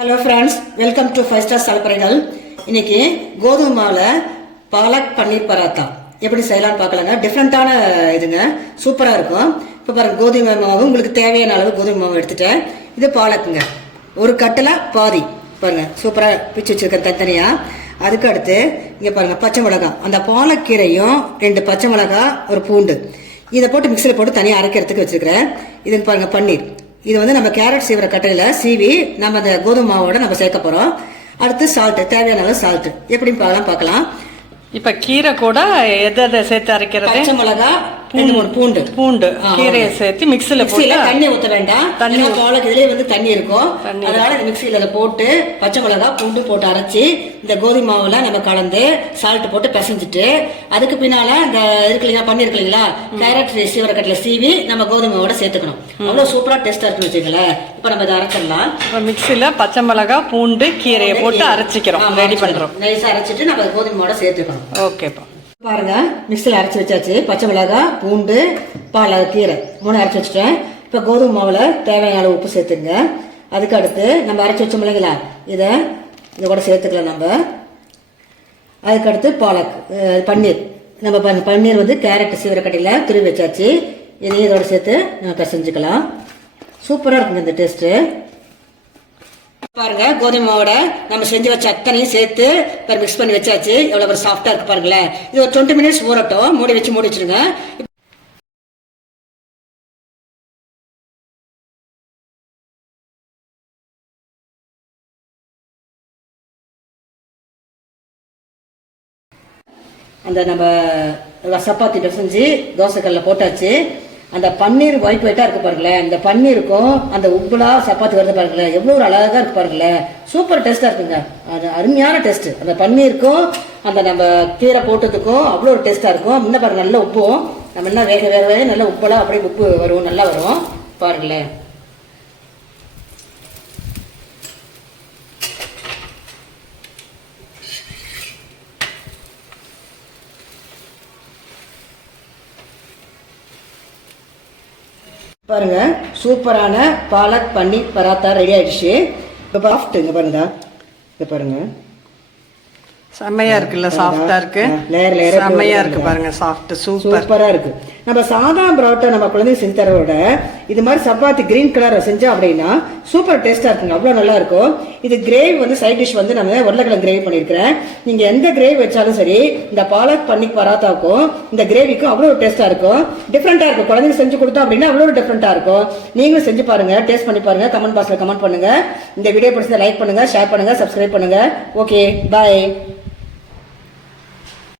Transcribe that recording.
Hello friends, welcome to 5 star சலப்பறைகள். இன்னைக்கு கோதுமை மாவில் பாலக் பன்னீர் பராத்தா எப்படி செய்யலாம்னு பார்க்கலாங்க. டிஃப்ரெண்ட்டான இதுங்க, சூப்பராக இருக்கும். இப்போ பாருங்கள், கோதுமை மாவு உங்களுக்கு தேவையான அளவு கோதுமை மாவு எடுத்துட்டேன். இது பாலக்குங்க, ஒரு கட்டில் பாதி பாருங்கள், சூப்பராக பிச்சு வச்சுருக்கேன் தனித்தனியாக. அதுக்கு அடுத்து இங்கே பாருங்கள், பச்சை மிளகாய், அந்த பாலக்கீரையும் 2 பச்சை மிளகாய், ஒரு பூண்டு, இதை போட்டு மிக்சியில் போட்டு தனியாக அரைக்கிறதுக்கு வச்சுருக்கிறேன். இதுன்னு பாருங்கள் பன்னீர். இது வந்து நம்ம கேரட் சீவிர கட்டையில் சீவி நம்ம அந்த கோதுமை மாவோட நம்ம சேர்க்க போகிறோம். அடுத்து சால்ட்டு, தேவையான அளவு சால்ட்டு எப்படின்னு பார்க்கலாம். இப்ப கீரை கூட எதை சேர்த்து அரைக்கிறது? பச்சை மிளகா, 2-3 பூண்டு கீரையை சேர்த்து மிக்சில போட்டு, தண்ணி ஊற்ற வேண்டாம். தண்ணி பாலக்கு இதுலயே வந்து தண்ணி இருக்கும். அதனால இந்த மிக்சியில போட்டு பச்சை மிளகா பூண்டு போட்டு அரைச்சி இந்த கோதுமை மாவுல நம்ம கலந்து சால்ட் போட்டு பிசைஞ்சிட்டு, அதுக்கு பின்னால இந்த இருக்கு இல்லைங்களா, பன்னீர் இருக்கு இல்லைங்களா, கேரட் சீவரக்கட்டில சீவி நம்ம கோதுமை மாவோட சேர்த்துக்கணும். அவ்வளவு சூப்பரா டேஸ்டா இருக்குன்னு வச்சுக்கங்களேன். இப்ப நம்ம இதை அரைச்சிடலாம். இப்ப மிக்சில பச்சை மிளகா பூண்டு கீரையை போட்டு அரைச்சிக்கிறோம், ரெடி பண்றோம். நைஸா அரைச்சிட்டு நம்ம கோதுமை மாவோட சேர்த்துக்கணும். ஓகேப்பா, பாருங்க, மிக்சியில் அரைச்சி வச்சாச்சு. பச்சை மிளகா பூண்டு கீரை 3 அரைச்சி வச்சுட்டேன். இப்போ கோதுமை மாவில் தேவையான அளவு உப்பு சேர்த்துங்க. அதுக்கு அடுத்து நம்ம அரைச்சி வச்சோம் இல்லைங்களா, இதை கூட சேர்த்துக்கலாம் நம்ம. அதுக்கு அடுத்து பன்னீர், நம்ம பன்னீர் வந்து கேரட் சீவரக்கட்டையில் துருவி வச்சாச்சு. இதையும் இதோட சேர்த்து நம்ம பிசைஞ்சுக்கலாம். சூப்பராக இருக்குங்க இந்த டேஸ்ட்டு. பாருங்க, கோதுமை மாவோட நம்ம செஞ்சு வச்ச அத்தனையும் சேர்த்து மிக்ஸ் பண்ணி வச்சாச்சு. எவ்வளவு ஒரு சாஃப்டா இருக்கு பாருங்களேன். இது ஒரு 20 மினிட்ஸ் ஊறட்டும். மூடி வச்சிருங்க. அந்த நம்ம சப்பாத்தி பிசைஞ்சு தோசைக்கல்ல போட்டாச்சு. அந்த பன்னீர் ஒயிட் ஒயிட்டா இருக்கு பாருங்களேன். இந்த பன்னீருக்கும் அந்த உப்புலா சப்பாத்தி வருது பாருங்களேன், எவ்வளோ ஒரு அழகா இருக்கு பாருங்களேன். சூப்பர் டேஸ்டா இருக்குங்க. அது அருமையான டேஸ்ட். அந்த பன்னீருக்கும் அந்த நம்ம கீரை போட்டதுக்கும் அவ்வளோ ஒரு டேஸ்டா இருக்கும். இன்னும் பாருங்க, நல்ல உப்பும் நம்ம என்ன வேக நல்ல உப்பெல்லாம் அப்படியே உப்பு வரும், நல்லா வரும் பாருங்களேன். பாருங்க, சூப்பரான பாலக் பன்னீர் பராத்தா ரெடி ஆயிடுச்சு. இப்போ பாஃப்ட்டுங்க பாருங்க, இங்க பாருங்க, செம்மையா இருக்குல்ல, சாஃப்டா இருக்கு, செம்மையா இருக்கு பாருங்க, சாஃப்ட் சூப்பரா இருக்கு. நம்ம சாதா பரோட்டா நம்ம குழந்தைங்க செஞ்சு தர விட இது மாதிரி சப்பாத்தி கிரீன் கலர் செஞ்சோம் அப்படின்னா சூப்பர் டேஸ்டா இருக்குங்க, அவ்வளவு நல்லா இருக்கும். இது கிரேவி வந்து சைட் டிஷ் வந்து நம்ம உருளைக்கிழங்கு கிரேவி பண்ணிருக்கிறேன். நீங்க எந்த கிரேவி வச்சாலும் சரி, இந்த பாலக் பன்னீர் பராத்தாக்கும் இந்த கிரேவிக்கும் அவ்வளவு டேஸ்டா இருக்கும். டிஃப்ரெண்டா இருக்கும். குழந்தைங்க செஞ்சு கொடுத்தோம் அப்படின்னா அவ்வளவு டிஃப்ரெண்டா இருக்கும். நீங்களும் செஞ்சு பாருங்க, டேஸ்ட் பண்ணி பாருங்க. கமெண்ட் பாக்ஸ்ல கமெண்ட் பண்ணுங்க. இந்த வீடியோ பிடிச்சதை லைக் பண்ணுங்க, ஷேர் பண்ணுங்க, சப்ஸ்கிரைப் பண்ணுங்க. ஓகே, பாய்.